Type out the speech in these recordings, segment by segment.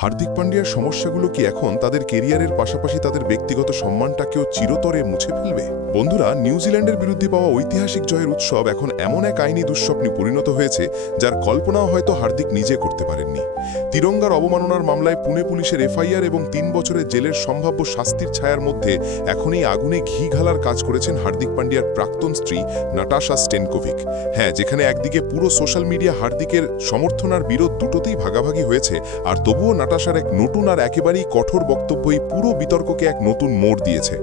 হার্দিক পান্ডিয়ার সমস্যাগুলো কি এখন তাদের কেরিয়ারের পাশাপাশি তাদের ব্যক্তিগত সম্মানটাকেও চিরতরে মুছে ফেলবে? বন্ধুরা, নিউজিল্যান্ডের বিরুদ্ধে পাওয়া ঐতিহাসিক জয়ের উৎসব এখন এমন এক আইনি দুঃস্বপ্নে পরিণত হয়েছে যার কল্পনাও হয়তো হার্দিক নিজে করতে পারেননি। তিরঙ্গার অবমাননার মামলায় পুনে পুলিশের এফআইআর এবং ৩ বছরের জেলের সম্ভাব্য শাস্তির ছায়ার মধ্যে এখন এই আগুনে ঘি ঘালার কাজ করেছেন হার্দিক পান্ডিয়ার প্রাক্তন স্ত্রী নাটাশা স্টেনকোভিক। হ্যাঁ, যেখানে একদিকে পুরো সোশ্যাল মিডিয়া হার্দিকের সমর্থন আর বিরোধ দুটোতেই ভাগাভাগি হয়েছে, আর তবুও নাটাশার এক নতুন আর একেবারেই কঠোর বক্তব্যই পুরো বিতর্ককে এক নতুন মোড় দিয়েছে।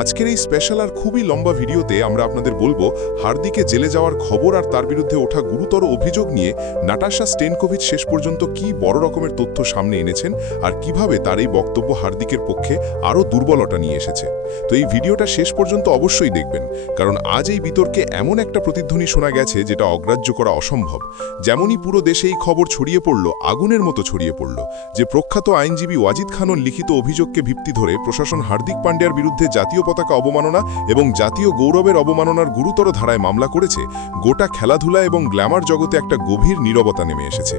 আজকের এই স্পেশাল আর খুবই লম্বা ভিডিওতে আমরা আপনাদের বলবো হার্দিকে জেলে যাওয়ার খবর আর তার বিরুদ্ধে ওঠা গুরুতর অভিযোগ নিয়ে নাটাশা স্টেনকোভিচ শেষ পর্যন্ত কি বড় রকমের তথ্য সামনে এনেছেন আর কিভাবে তার এই বক্তব্য হার্দিকের পক্ষে আরও দুর্বলতা নিয়ে এসেছে। তো এই ভিডিওটা শেষ পর্যন্ত অবশ্যই দেখবেন, কারণ আজ এই বিতর্কে এমন একটা প্রতিধ্বনি শোনা গেছে যেটা অগ্রাহ্য করা অসম্ভব। যেমনই পুরো দেশে এই খবর ছড়িয়ে পড়ল, আগুনের মতো ছড়িয়ে পড়ল যে প্রখ্যাত আইনজীবী ওয়াজিদ খানের লিখিত অভিযোগকে ভিত্তি ধরে প্রশাসন হার্দিক পান্ডিয়ার বিরুদ্ধে জাতীয় পতাকা অবমাননা এবং জাতীয় গৌরবের অবমাননার গুরুতর ধারায় মামলা করেছে। গোটা খেলাধুলা এবং গ্ল্যামার জগতে একটা গভীর নীরবতা নেমে এসেছে।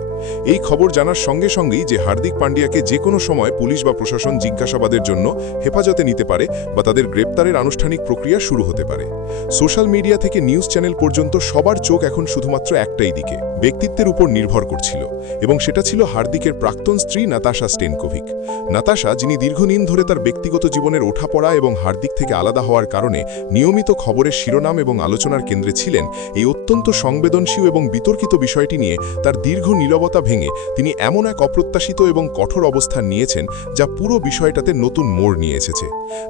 এই খবর জানার সঙ্গে সঙ্গেই যে হার্দিক পান্ডিয়াকে যে কোনো সময় পুলিশ বা প্রশাসন জিজ্ঞাসাবাদের জন্য হেফাজতে নিতে পারে বা তাদের গ্রেপ্তারের আনুষ্ঠানিক প্রক্রিয়া শুরু হতে পারে। সোশ্যাল মিডিয়া থেকে নিউজ চ্যানেল পর্যন্ত সবার চোখ এখন শুধুমাত্র একটাই দিকে, ব্যক্তিত্বের উপর নির্ভর করছিল, এবং সেটা ছিল হার্দিকের প্রাক্তন স্ত্রী নাতাশা স্টেনকোভিক। নাতাশা, যিনি দীর্ঘদিন ধরে তার ব্যক্তিগত জীবনের ওঠাপড়া এবং হার্দিক থেকে আলাদা হওয়ার কারণে নিয়মিত খবরের শিরোনাম এবং আলোচনার কেন্দ্রে ছিলেন, এই অত্যন্ত সংবেদনশীল এবং বিতর্কিত বিষয়টি নিয়ে তার দীর্ঘ নীরবতা ভেঙে তিনি এমন এক অপ্রত্যাশিত এবং কঠোর অবস্থান নিয়েছেন যা পুরো বিষয়টাতে নতুন মোড় নিয়ে এসেছে।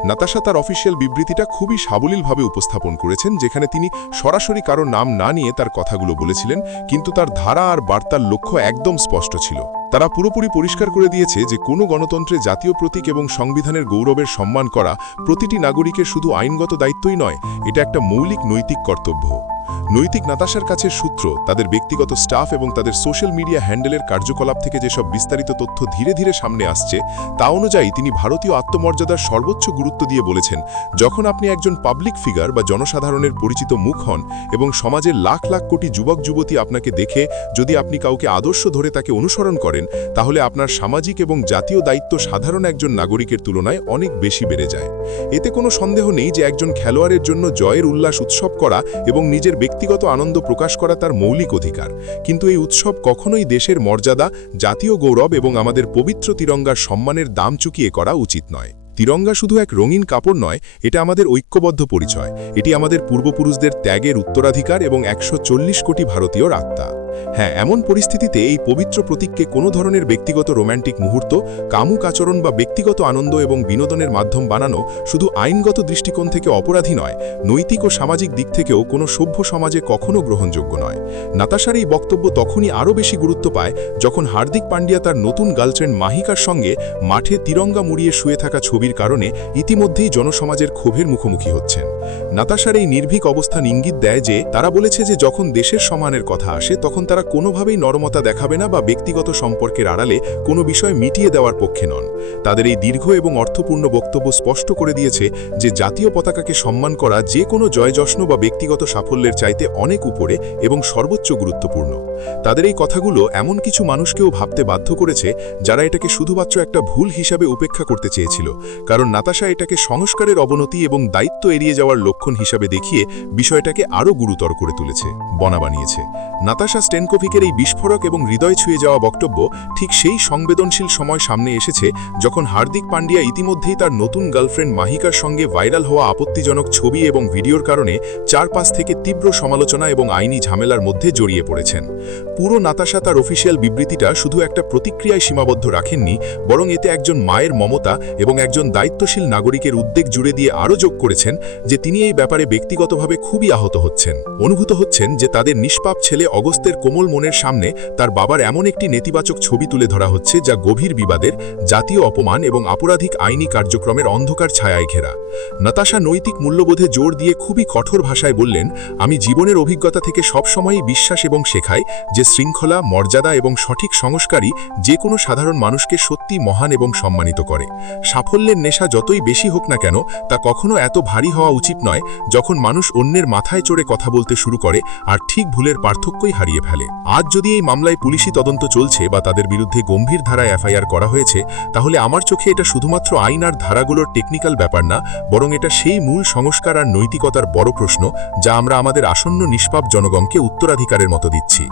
নাতাশা তার অফিসিয়াল বিবৃতিটা খুবই সাবলীলভাবে উপস্থাপন করেছেন, যেখানে তিনি সরাসরি কারো নাম না নিয়ে তার কথাগুলো বলেছিলেন, কিন্তু তার ধারা আর বার্তার লক্ষ্য একদম স্পষ্ট ছিল। তারা পুরোপুরি পরিষ্কার করে দিয়েছে যে কোনো গণতন্ত্রে জাতীয় প্রতীক এবং সংবিধানের গৌরবের সম্মান করা প্রতিটি নাগরিকের শুধু আইনগত দায়িত্বই নয়, এটা একটা মৌলিক নৈতিক কর্তব্য। নৈতিক নাতাশার কাছে সূত্র, তাদের ব্যক্তিগত স্টাফ এবং তাদের সোশ্যাল মিডিয়া হ্যান্ডেলের কার্যকলাপ থেকে যেসব বিস্তারিত তথ্য ধীরে ধীরে সামনে আসছে তা অনুযায়ী তিনি ভারতীয় আত্মমর্যাদার সর্বোচ্চ গুরুত্ব দিয়ে বলেছেন, যখন আপনি একজন পাবলিক ফিগার বা জনসাধারণের পরিচিত মুখ হন এবং সমাজের লাখ লাখ কোটি যুবক যুবতী আপনাকে দেখে যদি আপনি কাউকে আদর্শ ধরে তাকে অনুসরণ করেন, তাহলে আপনার সামাজিক এবং জাতীয় দায়িত্ব সাধারণ একজন নাগরিকের তুলনায় অনেক বেশি বেড়ে যায়। এতে কোনো সন্দেহ নেই যে একজন খেলোয়াড়ের জন্য জয়ের উল্লাস উৎসব করা এবং নিজের ব্যক্তিগত আনন্দ প্রকাশ করা তার মৌলিক অধিকার, কিন্তু এই উৎসব কখনোই দেশের মর্যাদা, জাতীয় গৌরব এবং আমাদের পবিত্র তিরঙ্গার সম্মানের দাম চুকিয়ে করা উচিত নয়। তিরঙ্গা শুধু এক রঙিন কাপড় নয়, এটা আমাদের ঐক্যবদ্ধ পরিচয়, এটি আমাদের পূর্বপুরুষদের ত্যাগের উত্তরাধিকার এবং ১৪০ কোটি ভারতীয়র আত্মা। হ্যাঁ, এমন পরিস্থিতিতে এই পবিত্র প্রতীককে কোনো ধরনের ব্যক্তিগত রোম্যান্টিক মুহূর্ত, কামুক আচরণ বা ব্যক্তিগত আনন্দ এবং বিনোদনের মাধ্যম বানানো শুধু আইনগত দৃষ্টিকোণ থেকে অপরাধী নয়, নৈতিক ও সামাজিক দিক থেকেও কোনো সভ্য সমাজে কখনো গ্রহণযোগ্য নয়। নাতাশার এই বক্তব্য তখনই আরও বেশি গুরুত্ব পায় যখন হার্দিক পান্ডিয়া তার নতুন গার্লফ্রেন্ড মাহিকার সঙ্গে মাঠে তিরঙ্গা মুড়িয়ে শুয়ে থাকা ছবির কারণে ইতিমধ্যেই জনসমাজের ক্ষোভের মুখোমুখি হচ্ছেন। নাতাশার এই নির্ভীক অবস্থান ইঙ্গিত দেয় যে তারা বলেছে যে যখন দেশের সম্মানের কথা আসে তখন তারা কোনোভাবেই নরমতা দেখাবে না বা ব্যক্তিগত সম্পর্কের আড়ালে কোনো বিষয় মিটিয়ে দেওয়ার পক্ষে নন। তাদের এই দীর্ঘ এবং অর্থপূর্ণ বক্তব্য স্পষ্ট করে দিয়েছে যে জাতীয় পতাকাকে সম্মান করা যে কোনো জয়যশ্ন বা ব্যক্তিগত সাফল্যের চাইতে অনেক উপরে এবং সর্বোচ্চ গুরুত্বপূর্ণ। তাদের এই কথাগুলো এমন কিছু মানুষকেও ভাবতে বাধ্য করেছে যারা এটাকে শুধুমাত্র একটা ভুল হিসাবে উপেক্ষা করতে চেয়েছিল, কারণ নাতাশা এটাকে সংস্কারের অবনতি এবং দায়িত্ব এড়িয়ে যাওয়ার লক্ষণ হিসাবে দেখিয়ে বিষয়টাকে আরও গুরুতর করে তুলেছে, বনা বানিয়েছে। নাতাশা স্টেনকোভিকের এই বিস্ফোরক এবং হৃদয় ছুঁয়ে যাওয়া বক্তব্য ঠিক সেই সংবেদনশীল সময় সামনে এসেছে যখন হার্দিক পান্ডিয়া ইতিমধ্যেই তার নতুন গার্লফ্রেন্ড মাহিকার সঙ্গে ভাইরাল হওয়া আপত্তিজনক ছবি এবং ভিডিওর কারণে চারপাশ থেকে তীব্র সমালোচনা এবং আইনি ঝামেলার মধ্যে জড়িয়ে পড়েছেন। পুরো নাতাশা তার অফিসিয়াল বিবৃতিটা শুধু একটা প্রতিক্রিয়ায় সীমাবদ্ধ রাখেননি, বরং এতে একজন মায়ের মমতা এবং একজন দায়িত্বশীল নাগরিকের উদ্বেগ জুড়ে দিয়ে আরও যোগ করেছেন যে তিনি এই ব্যাপারে ব্যক্তিগতভাবে খুবই আহত হচ্ছেন, অনুভূত হচ্ছেন যে তাদের নিষ্পাপ ছেলে অগস্তের কোমল মনের সামনে তার বাবার এমন একটি নেতিবাচক ছবি তুলে ধরা হচ্ছে যা গভীর বিবাদের, জাতীয় অপমান এবং আপরাধিক আইনি কার্যক্রমের অন্ধকার ছায়ায় ঘেরা। নাতাশা নৈতিক মূল্যবোধে জোর দিয়ে খুবই কঠোর ভাষায় বললেন, আমি জীবনের অভিজ্ঞতা থেকে সবসময়ই বিশ্বাস এবং শেখাই যে শৃঙ্খলা, মর্যাদা এবং সঠিক সংস্কারই যে কোনো সাধারণ মানুষকে সত্যি মহান এবং সম্মানিত করে। সাফল্যের সাফল্যের নেশা যতই বেশি হোক না কেন তা কখনো এত ভারী হওয়া উচিত নয় যখন মানুষ অন্যের মাথায় চড়ে কথা বলতে শুরু করে আর ঠিক ভুলের পার্থক্যই হারিয়ে ফেলে। আজ যদি এই মামলায় পুলিশি তদন্ত চলছে বা তাদের বিরুদ্ধে গম্ভীর ধারায় এফআইআর করা হয়েছে, তাহলে আমার চোখে এটা শুধুমাত্র আইন আর ধারাগুলোর টেকনিক্যাল ব্যাপার না, বরং এটা সেই মূল সংস্কার আর নৈতিকতার বড় প্রশ্ন যা আমরা আমাদের আসন্ন নিষ্পাপ জনগণকে উত্তরাধিকারের মতো দিচ্ছি।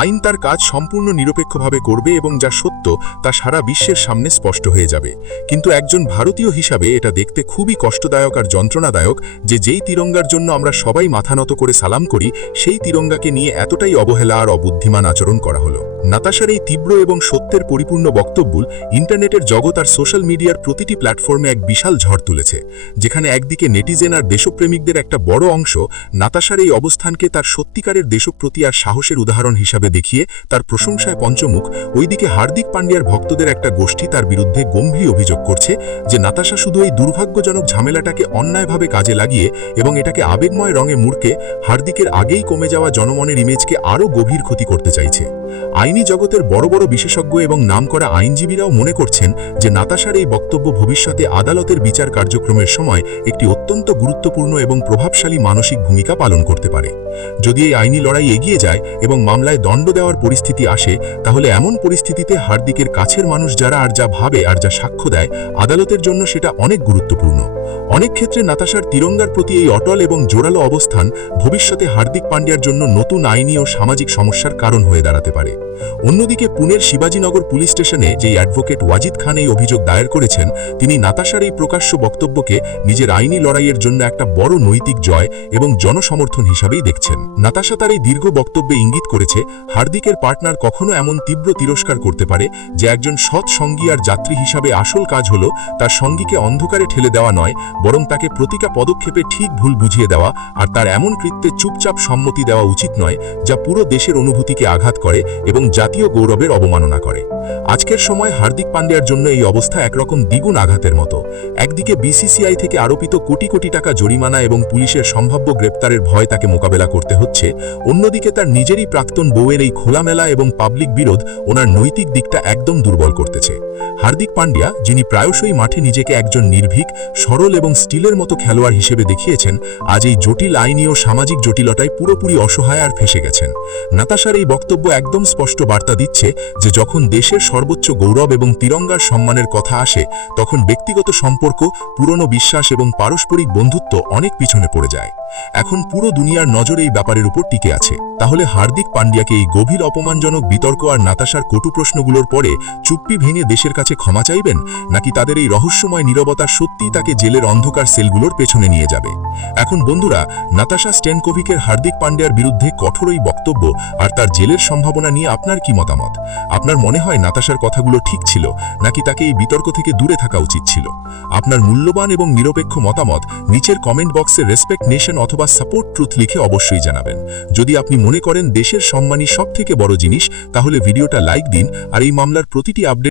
আইন তার কাজ সম্পূর্ণ নিরপেক্ষভাবে করবে এবং যা সত্য তা সারা বিশ্বের সামনে স্পষ্ট হয়ে যাবে। কিন্তু একজন ভারতীয় হিসাবে এটা দেখতে খুবই কষ্টদায়ক আর যন্ত্রণাদায়ক যে যেই তিরঙ্গার জন্য আমরা সবাই মাথা নত করে সালাম করি, সেই তিরঙ্গাকে নিয়ে এতটাই অবহেলা আর অবুদ্ধিমান আচরণ করা হলো। নাতাশার এই তীব্র এবং সত্যের পরিপূর্ণ বক্তব্য ইন্টারনেটের জগৎ আর সোশ্যাল মিডিয়ার প্রতিটি প্ল্যাটফর্মে এক বিশাল ঝড় তুলেছে, যেখানে একদিকে নেটিজেন আর দেশপ্রেমিকদের একটা বড় অংশ নাতাশার এই অবস্থানকে তার সত্যিকারের দেশপ্রতি আর সাহসের উদাহরণ হিসাবে দেখিয়ে তার প্রশংসায় পঞ্চমুখ, ওইদিকে হার্দিক পান্ডিয়ার ভক্তদের একটা গোষ্ঠী তার বিরুদ্ধে গম্ভীর অভিযোগ করছে যে নাতাশা শুধু এই দুর্ভাগ্যজনক ঝামেলাটাকে অন্যায়ভাবে কাজে লাগিয়ে এবং এটাকে আবেগময় রঙে মুড়কে হার্দিকের আগেই কমে যাওয়া জনমনের ইমেজকে আরও গভীর ক্ষতি করতে চাইছে। আইনি জগতের বড় বড় বিশেষজ্ঞ এবং নামকরা আইনজীবীরাও মনে করছেন যে নাতাশার এই বক্তব্য ভবিষ্যতে আদালতের বিচার কার্যক্রমের সময় একটি অত্যন্ত গুরুত্বপূর্ণ এবং প্রভাবশালী মানসিক ভূমিকা পালন করতে পারে। যদি এই আইনি লড়াই এগিয়ে যায় এবং মামলায় দণ্ড দেওয়ার পরিস্থিতি আসে, তাহলে এমন পরিস্থিতিতে হার্দিকের কাছের মানুষ যারা আর যা ভাবে আর যা সাক্ষ্য দেয়, আদালতের জন্য সেটা অনেক গুরুত্বপূর্ণ। অনেক ক্ষেত্রে নাতাশার তিরঙ্গার প্রতি এই অটল এবং জোরালো অবস্থান ভবিষ্যতে হার্দিক পান্ডিয়ার জন্য নতুন আইনি ও সামাজিক সমস্যার কারণ হয়ে দাঁড়াতে পারে। অন্যদিকে পুনের শিবাজীনগর পুলিশ স্টেশনে যে অ্যাডভোকেট ওয়াজিদ খান এই অভিযোগ দায়ের করেছেন, তিনি নাতাশার এই প্রকাশ্য বক্তব্যকে নিজের আইনি লড়াইয়ের জন্য একটা বড় নৈতিক জয় এবং জনসমর্থন হিসাবেই দেখছেন। নাতাশা তার এই দীর্ঘ বক্তব্যে ইঙ্গিত করেছে হার্দিকের পার্টনার কখনো এমন তীব্র তিরস্কার করতে পারে যে একজন সৎ সঙ্গী আর যাত্রী হিসাবে আসল কাজ হলো তার সঙ্গীকে অন্ধকারে ঠেলে দেওয়া নয়, বরং তাকে প্রতিটা পদক্ষেপে ঠিক ভুল বুঝিয়ে দেওয়া আর তার এমন কৃত্যে চুপচাপ সম্মতি দেওয়া উচিত নয় যা পুরো দেশের অনুভূতিকে আঘাত করে এবং জাতীয় গৌরবের অবমাননা করে। আজকের সময় হার্দিক পান্ডিয়ার জন্য এই অবস্থা একরকম দ্বিগুণ আঘাতের মতো। একদিকে বিসিসিআই থেকে আরোপিত কোটি কোটি টাকা জরিমানা এবং পুলিশের সম্ভাব্য গ্রেপ্তারের ভয় তাকে মোকাবেলা করতে হচ্ছে, অন্যদিকে তার নিজেরই প্রাক্তন বউয়ের এই খোলামেলা এবং পাবলিক বিরোধ ওনার নৈতিক দিকটা একদম দুর্বল করতেছে। হার্দিক পান্ডিয়া, যিনি প্রায়শই মাঠে নিজেকে একজন নির্ভীক, সরল এবং স্টিলের মতো খেলোয়াড় হিসেবে দেখিয়েছেন, আজ এই জটিল আইনি ও সামাজিক জটিলতায় পুরোপুরি অসহায় আর ফেঁসে গেছেন। নাতাশার এই বক্তব্য একদম স্পষ্ট বার্তা দিচ্ছে যে যখন দেশের সর্বোচ্চ গৌরব এবং তিরঙ্গার সম্মানের কথা আসে, তখন ব্যক্তিগত সম্পর্ক, পুরনো বিশ্বাস এবং পারস্পরিক বন্ধুত্ব অনেক পিছনে পড়ে যায়। এখন পুরো দুনিয়ার নজর এই ব্যাপারের উপর টিকে আছে। তাহলে হার্দিক পান্ডিয়াকে এই গভীর অপমানজনক বিতর্ক আর নাতাশার কটু প্রশ্নগুলোর পরে চুপ্পি ভেঙে দেশের কাছে ক্ষমা চাইবেন, নাকি তাদের এই রহস্যময় নীরবতা সত্যিই তাকে জেলের অন্ধকার সেলগুলোর পেছনে নিয়ে যাবে? এখন বন্ধুরা, নাতাশা স্ট্যানকোভিকের হার্দিক পান্ডিয়ার বিরুদ্ধে কঠোর এই বক্তব্য আর তার জেলের সম্ভাবনা নিয়ে আপনার কি মতামত? আপনার মনে হয় নাতাশার কথাগুলো ঠিক ছিল, নাকি তাকে এই বিতর্ক থেকে দূরে থাকা উচিত ছিল? আপনার মূল্যবান এবং নিরপেক্ষ মতামত নিচের কমেন্ট বক্সে রেসপেক্ট নেশন অথবা সাপোর্ট ট্রুথ লিখে অবশ্যই জানাবেন। যদি আপনি মনে করেন দেশের সম্মানই সবথেকে বড় জিনিস, তাহলে ভিডিওটা লাইক দিন আর এই মামলার প্রতিটি আপডেট